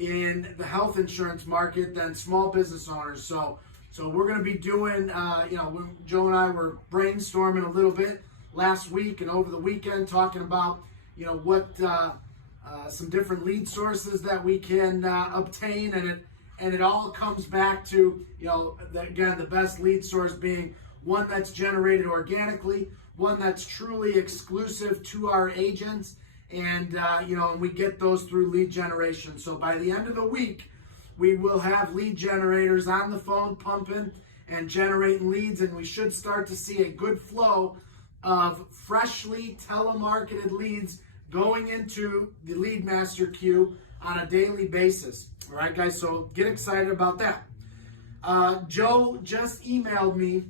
in the health insurance market than small business owners. So we're going to be doing, Joe and I were brainstorming a little bit last week and over the weekend, talking about, what some different lead sources that we can obtain, and it all comes back to, again, the best lead source being one that's generated organically, one that's truly exclusive to our agents, and we get those through lead generation. So by the end of the week, we will have lead generators on the phone pumping and generating leads, and we should start to see a good flow of freshly telemarketed leads going into the Lead Master queue on a daily basis. All right, guys, so get excited about that. Joe just emailed me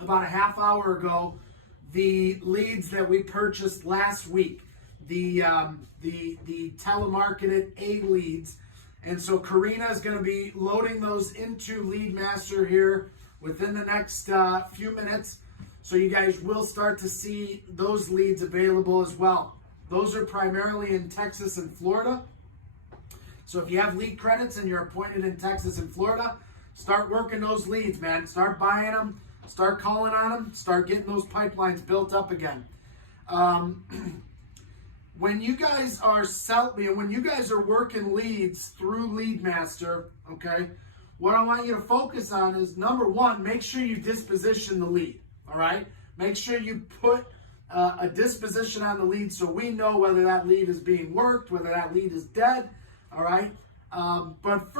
about a half hour ago the leads that we purchased last week, the telemarketed A leads. And so Karina is going to be loading those into Lead Master here within the next few minutes. So you guys will start to see those leads available as well. Those are primarily in Texas and Florida. So if you have lead credits and you're appointed in Texas and Florida, start working those leads, man. Start buying them, start calling on them, start getting those pipelines built up again. When you guys are when you guys are working leads through Lead Master, okay, what I want you to focus on is, number one, make sure you disposition the lead, all right? Make sure you put a disposition on the lead so we know whether that lead is being worked, whether that lead is dead, all right? But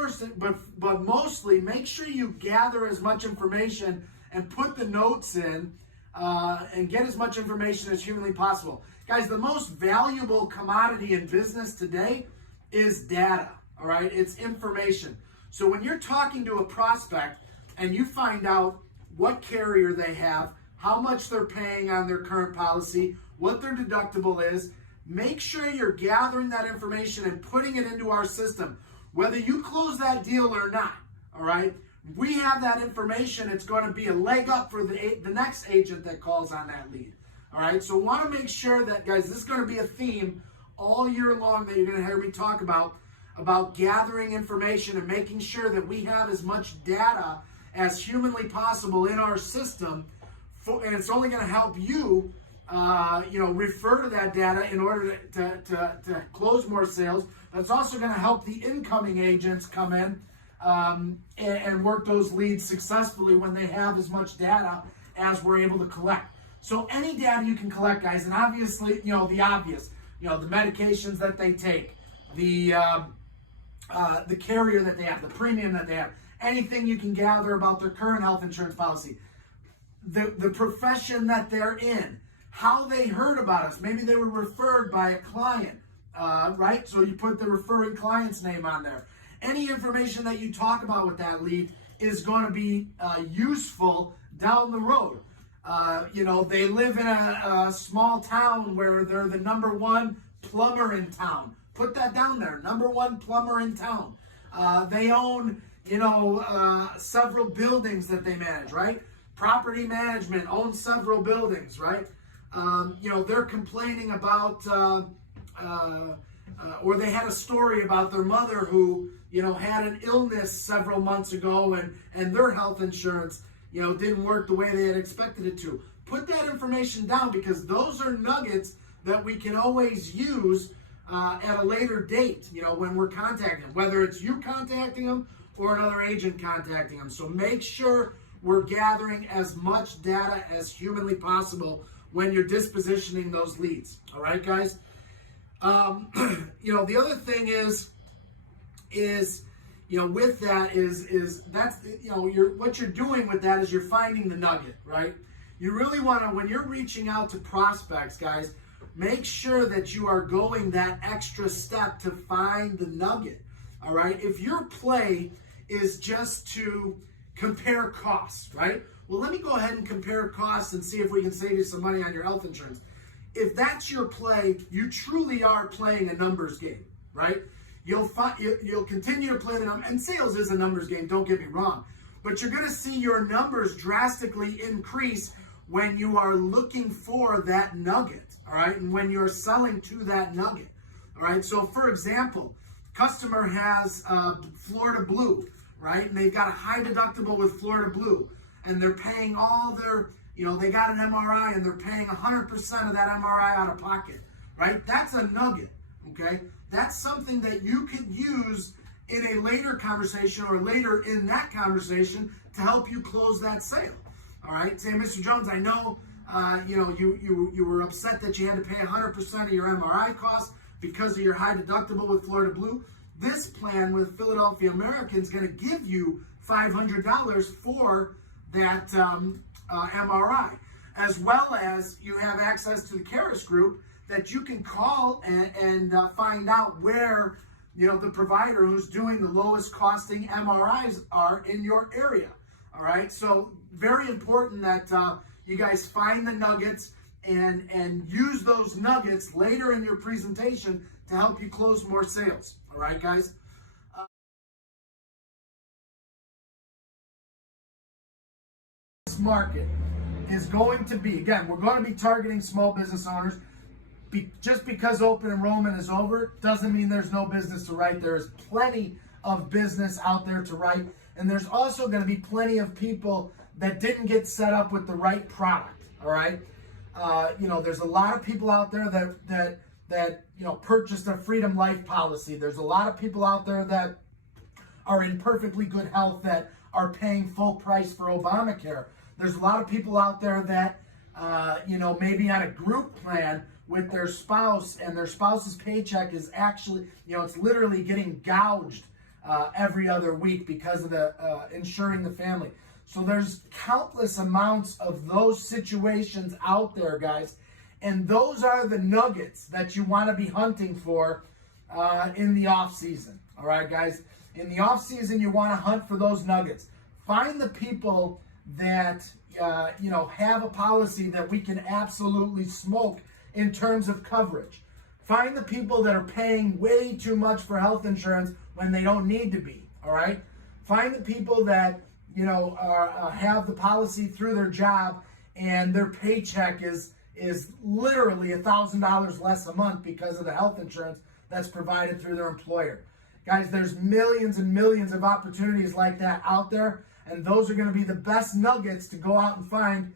mostly, make sure you gather as much information and put the notes in and get as much information as humanly possible. Guys, the most valuable commodity in business today is data, all right? It's information. So when you're talking to a prospect and you find out what carrier they have, how much they're paying on their current policy, what their deductible is, make sure you're gathering that information and putting it into our system. Whether you close that deal or not, all right? We have that information. It's going to be a leg up for the next agent that calls on that lead. All right, so want to make sure that, guys, this is going to be a theme all year long that you're going to hear me talk about gathering information and making sure that we have as much data as humanly possible in our system. And it's only going to help you, refer to that data in order to close more sales. But it's also going to help the incoming agents come in and work those leads successfully when they have as much data as we're able to collect. So any data you can collect, guys, and obviously, the obvious, the medications that they take, the carrier that they have, the premium that they have, anything you can gather about their current health insurance policy, the profession that they're in, how they heard about us. Maybe they were referred by a client, right? So you put the referring client's name on there. Any information that you talk about with that lead is going to be useful down the road. They live in a small town where they're the number one plumber in town. Put that down there, number one plumber in town. They own, several buildings that they manage, right? Property management owns several buildings, right? They're complaining about, or they had a story about their mother who, had an illness several months ago and their health insurance didn't work the way they had expected it to. Put that information down, because those are nuggets that we can always use at a later date, when we're contacting them, whether it's you contacting them or another agent contacting them. So make sure we're gathering as much data as humanly possible when you're dispositioning those leads. All right, guys? The other thing is with that is that's, what you're doing with that is you're finding the nugget, right? You really want to, when you're reaching out to prospects, guys, make sure that you are going that extra step to find the nugget, all right? If your play is just to compare costs, right? Well, let me go ahead and compare costs and see if we can save you some money on your health insurance. If that's your play, you truly are playing a numbers game, right? You'll continue to play the numbers, and sales is a numbers game, don't get me wrong, but you're going to see your numbers drastically increase when you are looking for that nugget, all right, and when you're selling to that nugget, all right? So, for example, customer has Florida Blue, right? And they've got a high deductible with Florida Blue, and they're paying all their, they got an MRI and they're paying 100% of that MRI out of pocket, right? That's a nugget, okay? That's something that you could use in a later conversation or later in that conversation to help you close that sale. All right, say, Mr. Jones, I know, you were upset that you had to pay 100% of your MRI costs because of your high deductible with Florida Blue. This plan with Philadelphia American is going to give you $500 for that MRI, as well as you have access to the Caris Group that you can call and find out where the provider who's doing the lowest costing MRIs are in your area. All right, so very important that you guys find the nuggets and use those nuggets later in your presentation to help you close more sales. All right, guys. This market is going to be, again, we're going to be targeting small business owners. Just because open enrollment is over doesn't mean there's no business to write. There is plenty of business out there to write, and there's also going to be plenty of people that didn't get set up with the right product. All right, there's a lot of people out there that purchased a Freedom Life policy. There's a lot of people out there that are in perfectly good health that are paying full price for Obamacare. There's a lot of people out there that maybe on a group plan with their spouse, and their spouse's paycheck is actually, it's literally getting gouged every other week because of the insuring the family. So there's countless amounts of those situations out there, guys, and those are the nuggets that you want to be hunting for in the off season. All right, guys, in the off season, you want to hunt for those nuggets. Find the people that have a policy that we can absolutely smoke in terms of coverage. Find the people that are paying way too much for health insurance when they don't need to be. All right. Find the people that have the policy through their job and their paycheck is literally $1,000 less a month because of the health insurance that's provided through their employer. Guys, there's millions and millions of opportunities like that out there, and those are going to be the best nuggets to go out and find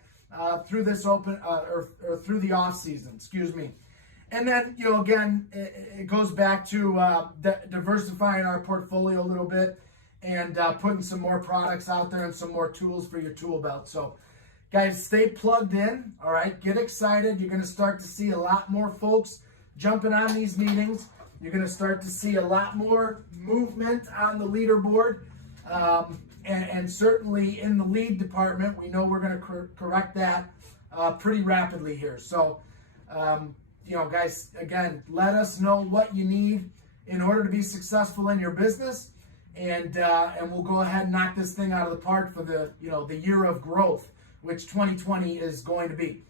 through this open or through the off season. Excuse me. And then again, it goes back to diversifying our portfolio a little bit and putting some more products out there and some more tools for your tool belt. So, guys, stay plugged in. All right, get excited. You're going to start to see a lot more folks jumping on these meetings. You're going to start to see a lot more movement on the leaderboard. And certainly in the lead department, we know we're going to correct that pretty rapidly here. So, guys, again, let us know what you need in order to be successful in your business, and we'll go ahead and knock this thing out of the park for the the year of growth, which 2020 is going to be.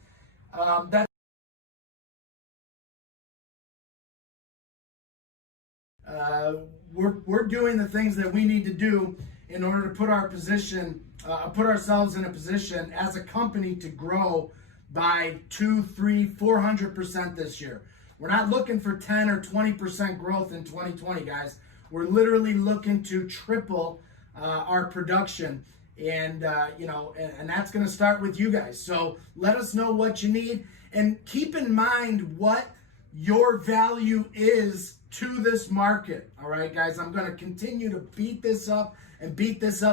We're doing the things that we need to do in order to put ourselves in a position as a company to grow by 200%, 300%, 400% this year. We're not looking for 10 or 20% growth in 2020, guys. We're literally looking to triple our production, and that's going to start with you guys. So let us know what you need, and keep in mind what your value is to this market. All right, guys, I'm going to continue to beat this up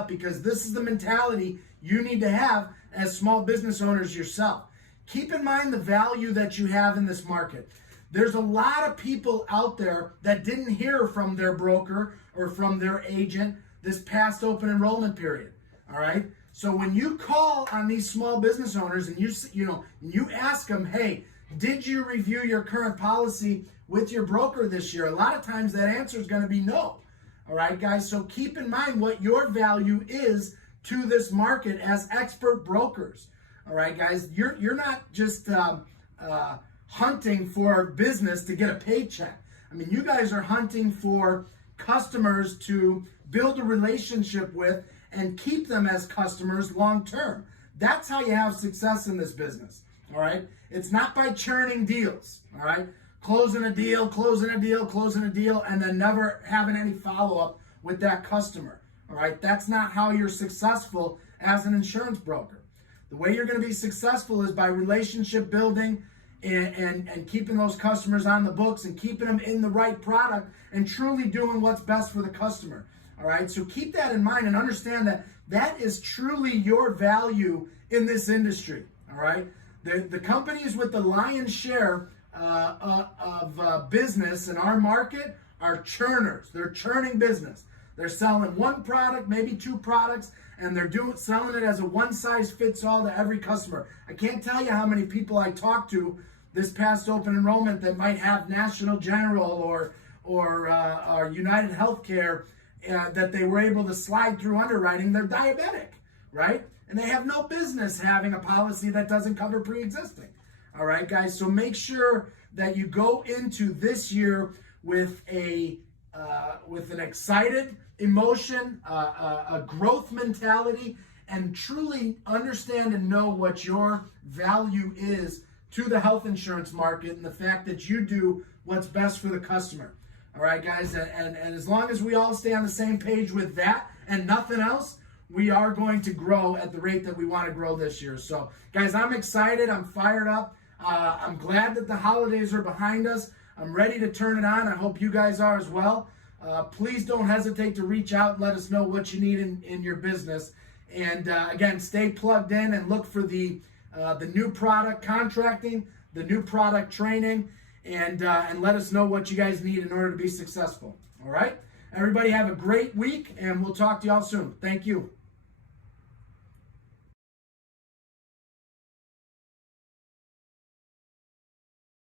because this is the mentality you need to have as small business owners yourself. Keep in mind the value that you have in this market. There's a lot of people out there that didn't hear from their broker or from their agent this past open enrollment period. All right. So when you call on these small business owners and you ask them, hey, did you review your current policy with your broker this year? A lot of times that answer is going to be no. All right, guys. So keep in mind what your value is to this market as expert brokers. All right, guys. You're not just hunting for business to get a paycheck. I mean, you guys are hunting for customers to build a relationship with and keep them as customers long term. That's how you have success in this business. All right. It's not by churning deals. All right. closing a deal, and then never having any follow-up with that customer. All right, that's not how you're successful as an insurance broker. The way you're going to be successful is by relationship building and keeping those customers on the books and keeping them in the right product and truly doing what's best for the customer. All right, so keep that in mind and understand that that is truly your value in this industry. All right, the companies with the lion's share of business in our market are churners. They're churning business. They're selling one product, maybe two products, and they're selling it as a one-size-fits-all to every customer. I can't tell you how many people I talked to this past open enrollment that might have National General or United Healthcare that they were able to slide through underwriting. They're diabetic, right? And they have no business having a policy that doesn't cover pre-existing. All right, guys, so make sure that you go into this year with an excited emotion, a growth mentality, and truly understand and know what your value is to the health insurance market and the fact that you do what's best for the customer. All right, guys, and as long as we all stay on the same page with that and nothing else, we are going to grow at the rate that we want to grow this year. So, guys, I'm excited. I'm fired up. I'm glad that the holidays are behind us. I'm ready to turn it on. I hope you guys are as well. Please don't hesitate to reach out and let us know what you need in your business. And again, stay plugged in and look for the new product contracting, the new product training, and let us know what you guys need in order to be successful. All right? Everybody have a great week, and we'll talk to y'all soon. Thank you.